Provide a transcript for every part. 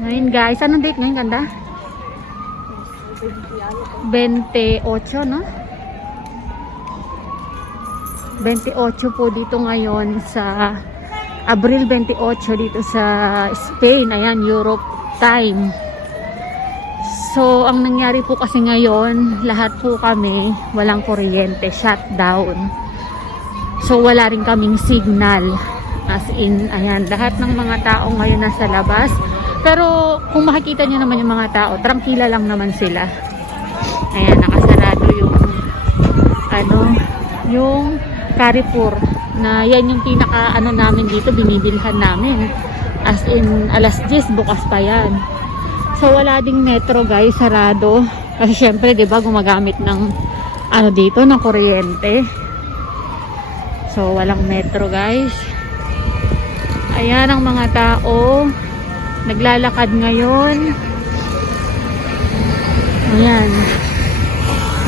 Ngayon guys, anong date ngayon, ganda? 28, no? 28 po dito ngayon sa Abril 28 dito sa Spain. Ayan, Europe time. So, ang nangyari po kasi ngayon, lahat po kami walang kuryente, shutdown. So, wala rin kaming signal. As in, ayan, lahat ng mga tao ngayon nasa labas. Pero, kung makikita nyo naman yung mga tao, trangkila lang naman sila. Ayan, nakasarado yung yung Carrefour na yan yung pinaka namin dito, binibilhan namin. As in, alas 10 bukas pa yan. So wala ding metro guys, sarado. Kasi syempre 'di ba gumagamit ng dito ng kuryente. So walang metro guys. Ayan ang mga tao naglalakad ngayon. Ayan.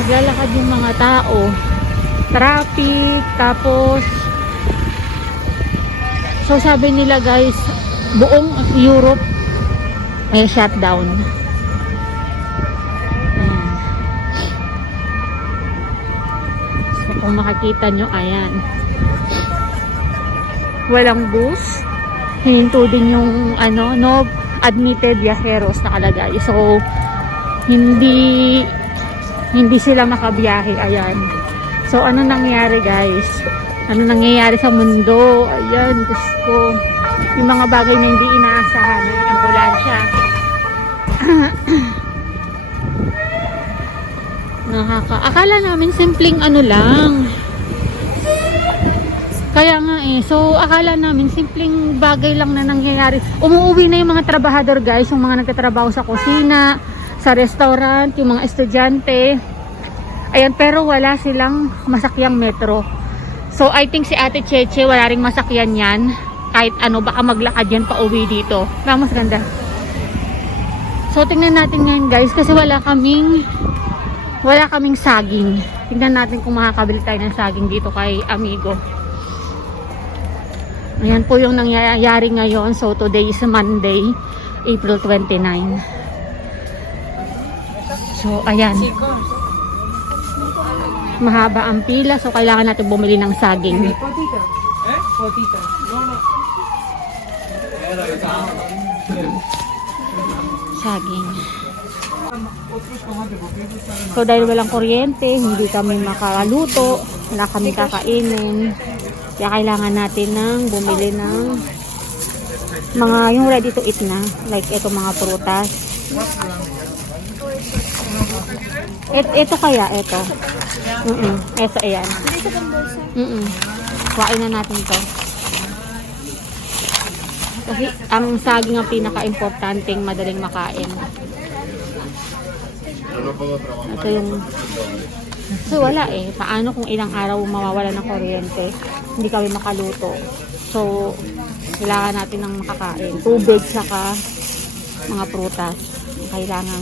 Naglalakad yung mga tao. Traffic, tapos so sabi nila guys, buong Europe may shutdown. Ayan. So kung makikita nyo, ayan, walang bus, hininto din yung no admitted viajeros nakalagay. So hindi sila makabiyahe. Ayan. So, ano nangyari guys? Ano nangyayari sa mundo? Ayan, Diyos ko. Yung mga bagay na hindi inaasahan. Yung ambulansya. Akala namin simpleng lang. Kaya nga So, akala namin simpleng bagay lang na nangyayari. Umuuwi na yung mga trabahador guys. Yung mga nagtatrabaho sa kusina, sa restaurant, yung mga estudyante. Ayan, pero wala silang masakyang metro. So, I think si Ate Cheche, wala ring masakyan yan. Kahit baka maglakad yan pa uwi dito. Mas ganda. So, tingnan natin ngayon guys, kasi wala kaming saging. Tingnan natin kung makakabili tayo ng saging dito kay Amigo. Ayan po yung nangyayari ngayon. So, today is Monday, April 29. So, ayan. Mahaba ang pila, so kailangan natin bumili ng saging. Saging. So dahil walang kuryente, hindi kami makaluto, wala kami kakainin. Kaya kailangan natin ng bumili ng mga yung ready to eat na, like ito mga prutas. Ito kaya, ito. Ito, ayan. Kuhain na natin to. Kasi ang saging ang pinaka-importanting madaling makain. Ito yung... So, wala Paano kung ilang araw mawawala ng kuryente? Hindi kami makaluto. So, kailangan natin ng makakain. Tubig, saka mga prutas. Kailangan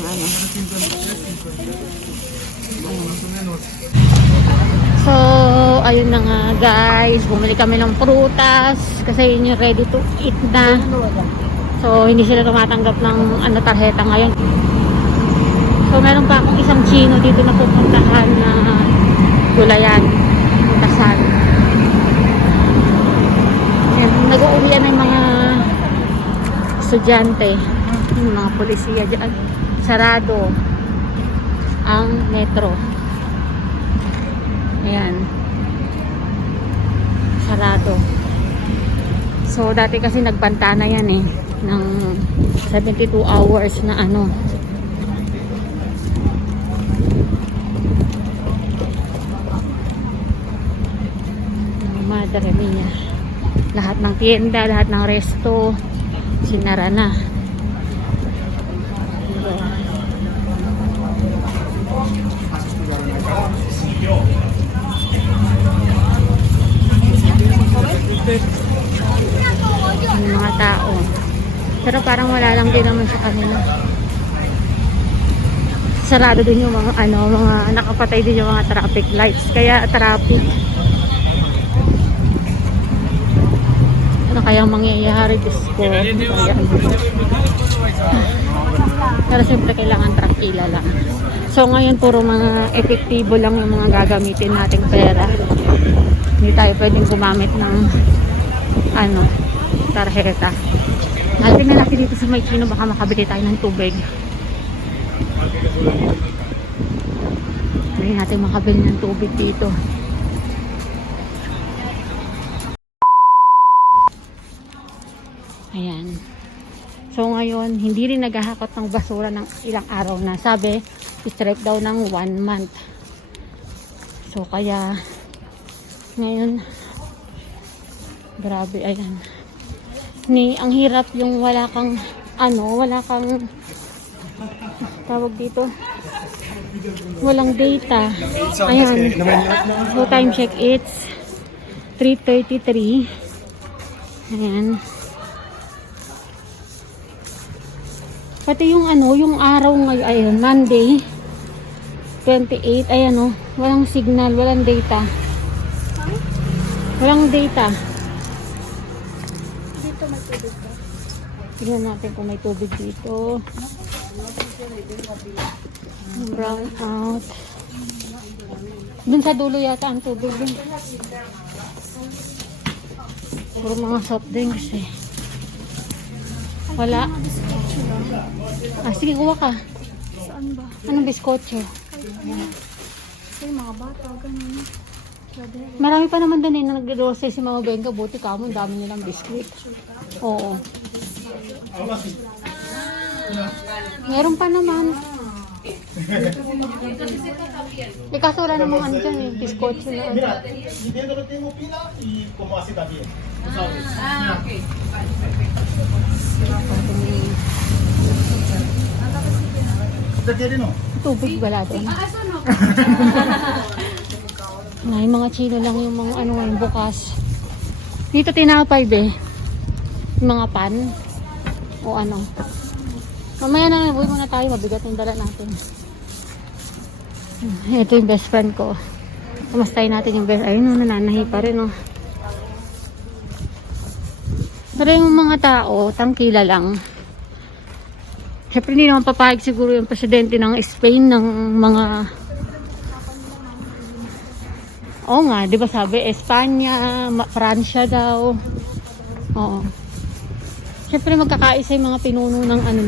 So, ayun na nga guys, bumili kami ng prutas kasi yun yung ready to eat na. So, hindi sila tumatanggap ng tarjeta ngayon. So, meron pa akong isang chino dito na pupuntahan na gulayan, putasan. Nag-uuwian ng mga estudyante, yung mga polisiya dyan. Sarado ang metro. Ayan, sarado. So dati kasi nagbanta na yan ng 72 hours na Madre mia, lahat ng tienda, lahat ng resto sinara na. Yung mga tao, pero parang wala lang din naman sa kanila. Sarado din yung mga mga nakapatay din yung mga traffic lights, kaya traffic. Ano kayang mangyayari, Diyos ko? Pero siyempre kailangan tranquila lang. So ngayon puro mga epektibo lang yung mga gagamitin nating pera. Hindi tayo pwedeng gumamit ng tarjeta. Halipin na natin dito sa may chino, baka makabili tayo ng tubig. Hindi natin makabili ng tubig dito. Ayan. So ngayon, hindi rin naghahakot ng basura ng ilang araw na. Sabi, strike daw ng 1 month. So kaya, ngayon, grabe, ayan. Ang hirap yung wala kang, tawag dito, walang data. Ayan. So time check, it's 3:33. Ayan. Pati yung yung araw ngayon, ayun, Monday 28, ayan walang signal, walang data. Walang data. Dito may tubig ba? Tingnan natin kung may tubig dito. Brown out. Dun sa dulo yata ang tubig dun. Puro mga soft drinks eh. Wala. Sige, kuha ka. Saan ba? Anong biskotso? Ay, mga bata, ganun. Marami pa naman doon na nag-grocery si Mama Benga. Buti ka mo, ang dami nilang biskuit. Oo. Meron pa naman. Kaso wala namang ano dyan eh. Biskotso na ano. Mira, y dentro lo tengo pila y como así también. ¿Tú sabes? Okay. ¿Usted quiere no? Tubig wala doon. Ay, mga chino lang yung mga ngayon bukas. Dito tinapay be. Yung mga pan. O ano. Mamaya na, uwi muna tayo. Mabigat yung dala natin. Ito yung best friend ko. Kumustahin natin yung best. Ayun, nananahi pa rin. Pero yung mga tao, tangkila lang. Siyempre hindi naman papayag siguro yung presidente ng Spain ng mga... Oo nga, di ba sabi, Espanya, Pransya daw. Oo. Siyempre magkakaisa yung mga pinuno ng ano.